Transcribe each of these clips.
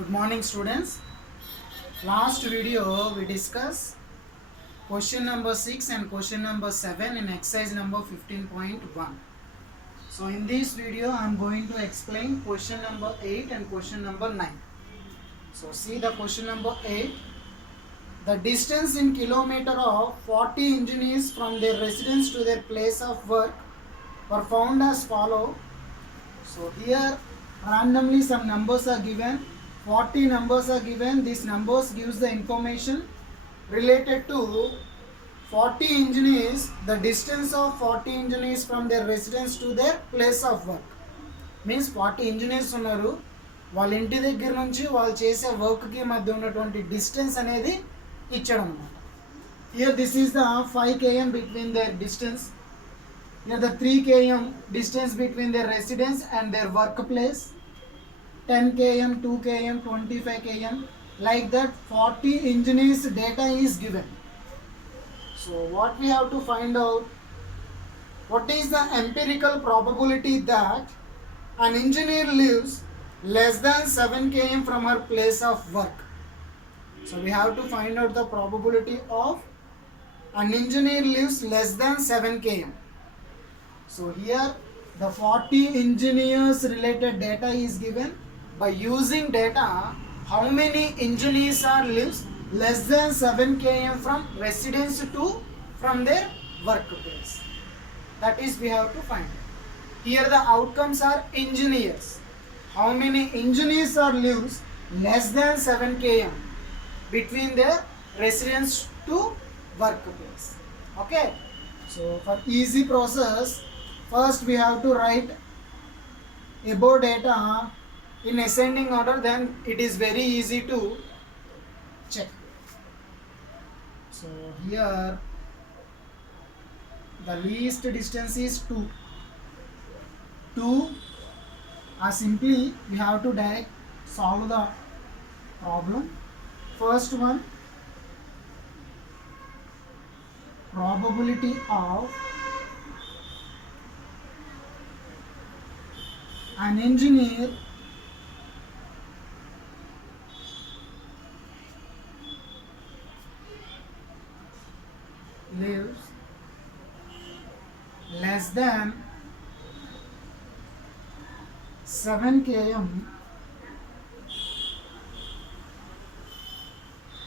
Good morning, students. Last video we discussed question number 6 and question number 7 in exercise number 15.1. So in this video I am going to explain question number 8 and question number 9. So see the question number 8. The distance in kilometer of 40 engineers from their residence to their place of work were found as follow. So here randomly some numbers are given. 40 numbers are given. These numbers gives the information related to 40 engineers, the distance of 40 engineers from their residence to their place of work. Means 40 engineers ఉన్నారు, వాళ్ళ ఇంటి దగ్గర నుంచి వాళ్ళు చేసే వర్క్కి మధ్య ఉన్నటువంటి డిస్టెన్స్ అనేది ఇచ్చడం అన్నమాట. Here this is the 5 km between their distance. Here the 3 km distance between their residence and their work place. 10 km, 2 km, 25 km, like that 40 engineers data is given. So what we have to find out, what is the empirical probability that an engineer lives less than 7 km from her place of work. So we have to find out the probability of an engineer lives less than 7 km. So here the 40 engineers related data is given. By using data, how many engineers are lives less than 7 km from residence to from their workplace. That is we have to find. Here the outcomes are engineers. How many engineers are lives less than 7 km between their residence to workplace. Okay. So for easy process, first we have to write above data in ascending order, then it is very easy to check. So here the least distance is 2. 2 are simply we have to direct solve the problem. First one, probability of an engineer lives less than 7 km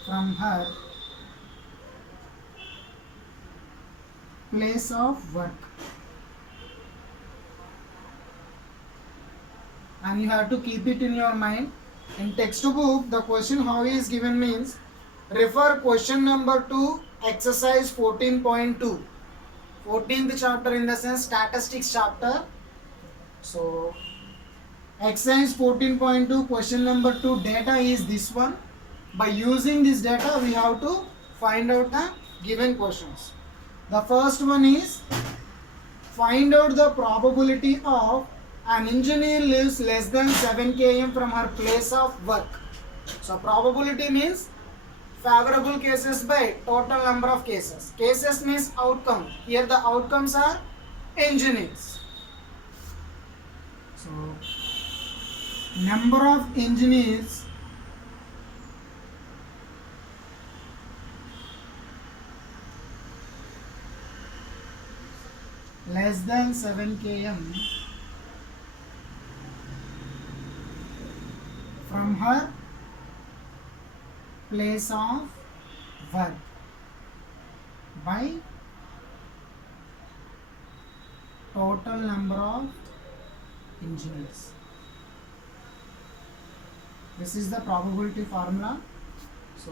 from her place of work. And you have to keep it in your mind. In textbook, the question how is given means refer question number 2, exercise 14.2. 14th chapter in the sense statistics chapter. So exercise 14.2 question number 2 data is this one. By using this data we have to find out the given questions. The first one is find out the probability of an engineer lives less than 7 km from her place of work. So probability means favorable cases by total number of cases. Cases means outcome. Here the outcomes are engineers. So number of engineers less than 7 km from her place of work by total number of engineers. This is the probability formula. So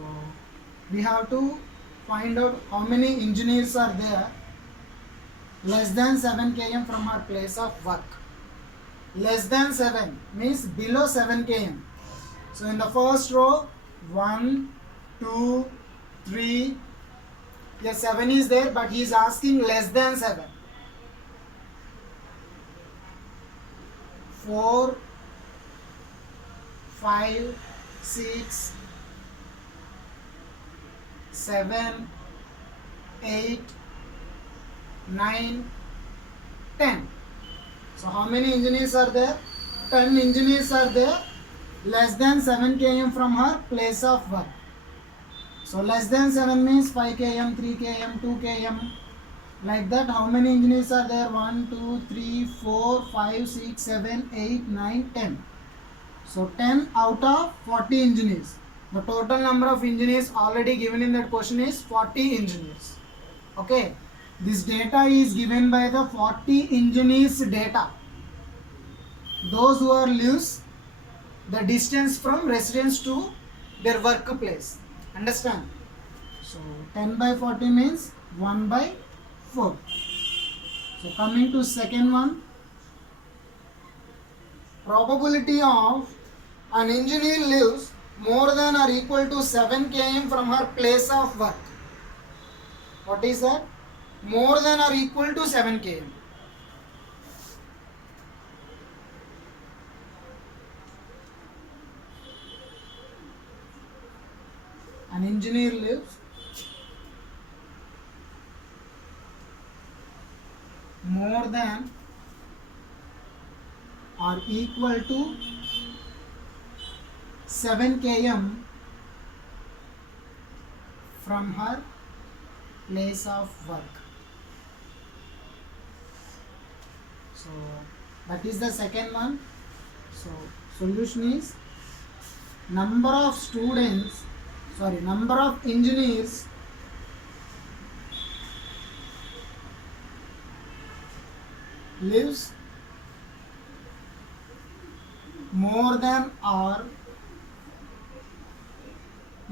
we have to find out how many engineers are there less than 7 km from our place of work. Less than 7 means below 7 km. So in the first row 1, 2, 3, yes 7 is there, but he is asking less than 7. 4, 5, 6, 7, 8, 9, 10. So how many engineers are there? 10 engineers are there less than 7 km from her place of work. So less than 7 means 5 km, 3 km, 2 km. Like that, how many engineers are there? 1, 2, 3, 4, 5, 6, 7, 8, 9, 10. So 10 out of 40 engineers. The total number of engineers already given in that question is 40 engineers. Okay. This data is given by the 40 engineers data. Those who are lives the distance from residence to their workplace. Understand? So 10 by 40 means 1 by 4. So coming to second one, probability of an engineer lives more than or equal to 7 km from her place of work. What is that? More than or equal to 7 km. An engineer lives more than or equal to 7 km from her place of work. So that is the second one. So solution is number of engineers lives more than or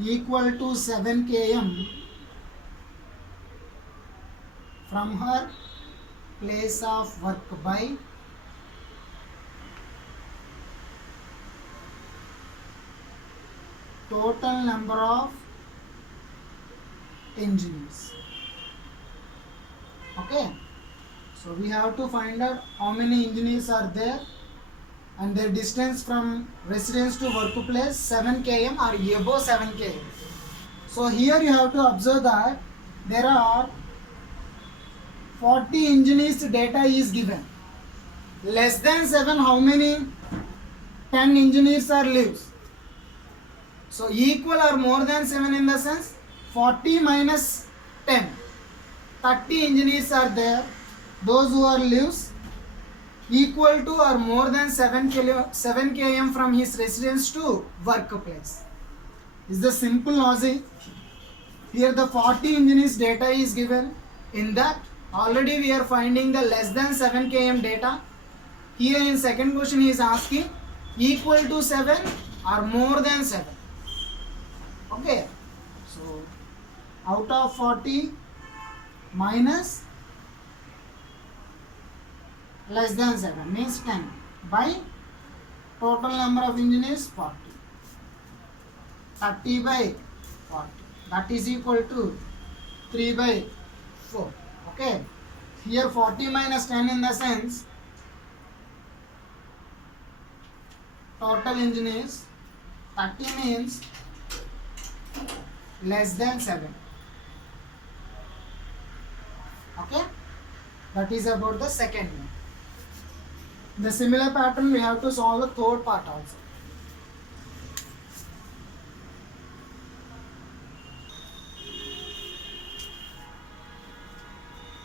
equal to 7 km from her place of work by total number of engineers. Okay, so we have to find out how many engineers are there and their distance from residence to workplace 7 km or above 7 km. So here you have to observe that there are 40 engineers data is given. Less than 7, how many? 10 engineers are lives. So equal or more than 7 in the sense 40 minus 10. 30 engineers are there. Those who are lives equal to or more than 7 km from his residence to workplace. Is the simple logic. Here the 40 engineers data is given. In that already we are finding the less than 7 km data. Here in second question he is asking equal to 7 or more than 7. Okay, so out of 40 minus less than 7 means 10 by total number of engineers 40. 30 by 40, that is equal to 3 by 4. Okay, here 40 minus 10 in the sense total engineers 30 means less than 7. Okay, that is about the second one. The similar pattern we have to solve the third part also.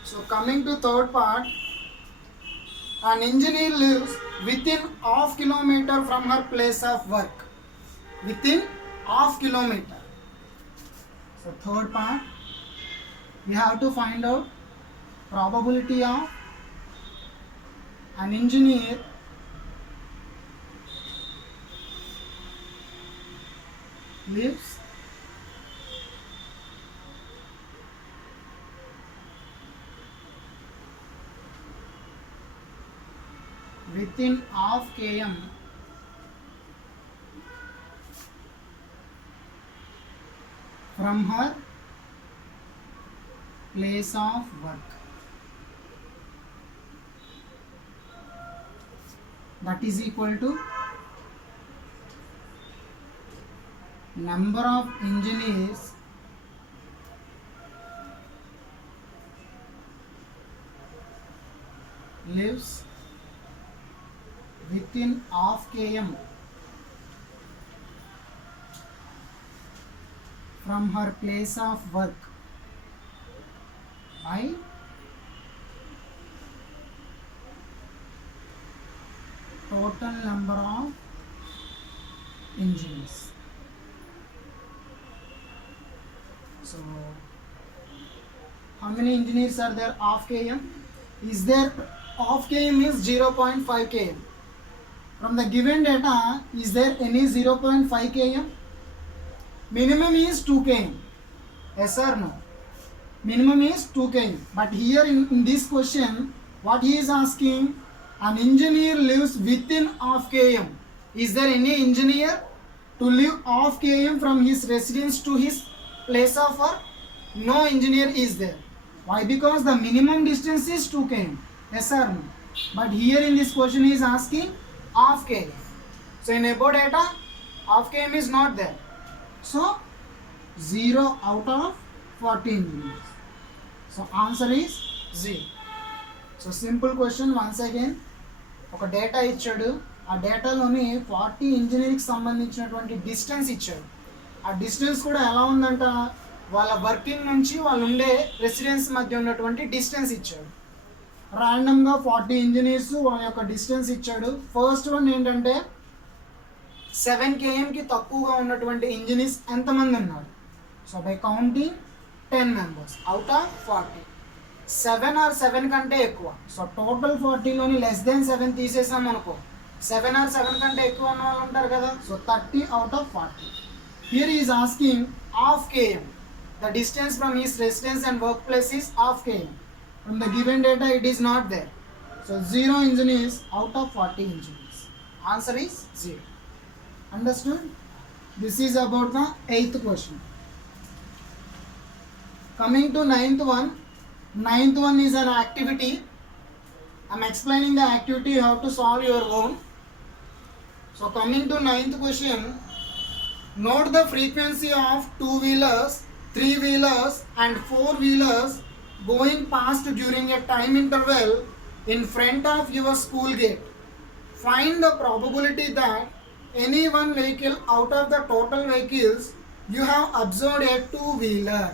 So coming to third part, an engineer lives within half kilometer from her place of work. Within half kilometer. So third part, we have to find out probability of an engineer lives within half km from her place of work. That is equal to number of engineers lives within half km from her place of work by total number of engineers. So how many engineers are there of km? Is there of km is 0.5 km. From the given data, is there any 0.5 km? Minimum is 2 km. Yes or no? Minimum is 2 km. But here in this question, what he is asking, an engineer lives within half km. Is there any engineer to live half km from his residence to his place of work? No engineer is there. Why? Because the minimum distance is 2 km. Yes or no? But here in this question he is asking half km. So in above data, half km is not there. So 0 out of 14 engineers. So answer is 0. So simple question once again. ఒక data ఇచ్చాడు, ఆ డేటాలోని 40 ఇంజనీరింగ్కి సంబంధించినటువంటి distance ఇచ్చాడు. ఆ distance కూడా ఎలా ఉందంట, వాళ్ళ వర్కింగ్ నుంచి వాళ్ళు ఉండే రెసిడెన్స్ మధ్య ఉన్నటువంటి డిస్టెన్స్ ఇచ్చాడు. ర్యాండమ్గా 40 ఇంజనీర్స్ వాళ్ళ యొక్క డిస్టెన్స్ ఇచ్చాడు. ఫస్ట్ వన్ ఏంటంటే 7 kmకి తక్కువగా ఉన్నటువంటి ఇంజనీర్స్ ఎంతమంది ఉన్నారు? So by counting 10 members out of 40. 7 or 7 కంటే ఎక్కువ. సో టోటల్ 40లోని లెస్ దెన్ 7 తీసేసాం అనుకో, 7 ఆర్ 7 కంటే ఎక్కువ ఉన్న వాళ్ళు ఉంటారు కదా. So 30 out of 40. Here is asking half km. The distance from his residence and workplace is half km. From the given data, it is not there. So 0 engineers out of 40 engineers. Answer is 0. Understood? This is about the 8th question. Coming to 9th one. 9th one is an activity. I am explaining the activity, you have to solve your own. So coming to 9th question, note the frequency of 2-wheelers, 3-wheelers and 4-wheelers going past during a time interval in front of your school gate. Find the probability that any one vehicle out of the total vehicles you have observed a 2-wheeler.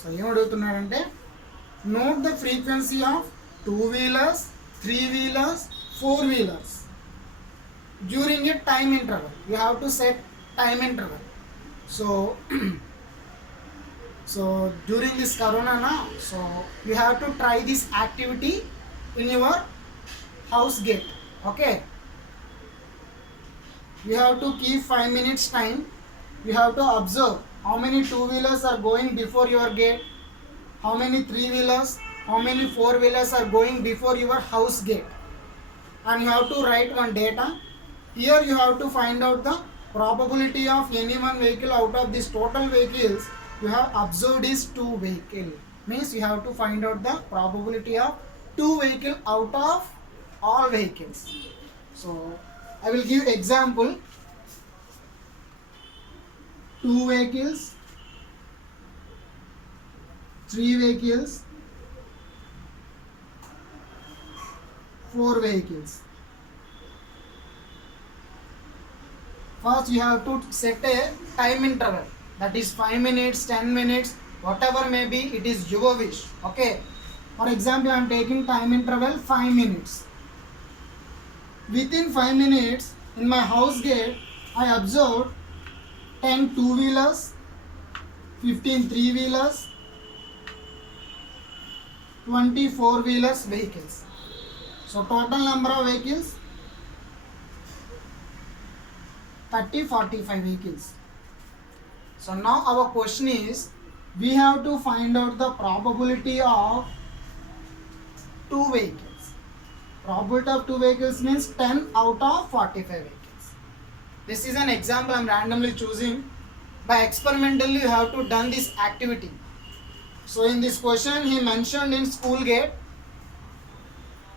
So ఏం అడుగుతున్నాడంటే, note the frequency of 2-wheelers, 3-wheelers, 4-wheelers during a time interval. You have to set time interval. So during this corona na, so you have to try this activity in your house gate. Okay, you have to keep 5 minutes time. You have to observe how many 2-wheelers are going before your gate, how many 3-wheelers, how many 4-wheelers are going before your house gate, and you have to write one data. Here you have to find out the probability of any one vehicle out of this total vehicles you have observed is 2 vehicle. Means you have to find out the probability of 2 vehicle out of all vehicles. So I will give example. 2 vehicles, 3 vehicles, 4 vehicles. First you have to set a time interval, that is 5 minutes, 10 minutes, whatever may be, it is your wish. Okay, for example I am taking time interval 5 minutes. Within 5 minutes in my house gate I observed 10 2-wheelers, 15 3-wheelers, 20 4-wheelers vehicles. So total number of vehicles 30 45 vehicles. So now our question is, we have to find out the probability of 2 vehicles. Probability of 2 vehicles means 10 out of 45 vehicles. This is an example I am randomly choosing. By experimentally you have to done this activity. So in this question he mentioned in school gate,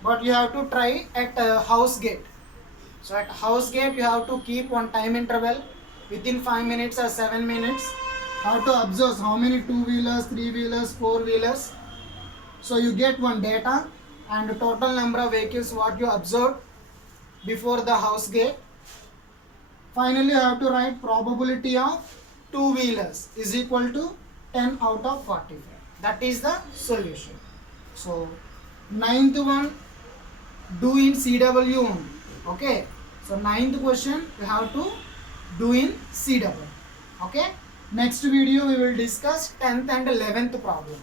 but you have to try at house gate. So at house gate you have to keep one time interval within 5 minutes or 7 minutes. How to observe how many 2-wheelers, 3-wheelers, 4-wheelers. So you get one data and the total number of vehicles what you observed before the house gate. Finally you have to write probability of two-wheelers is equal to 10 out of 45. That is the solution. So, ninth one, do in CW only. Okay. So, ninth question you have to do in CW. Okay. Next video we will discuss 10th and 11th problem.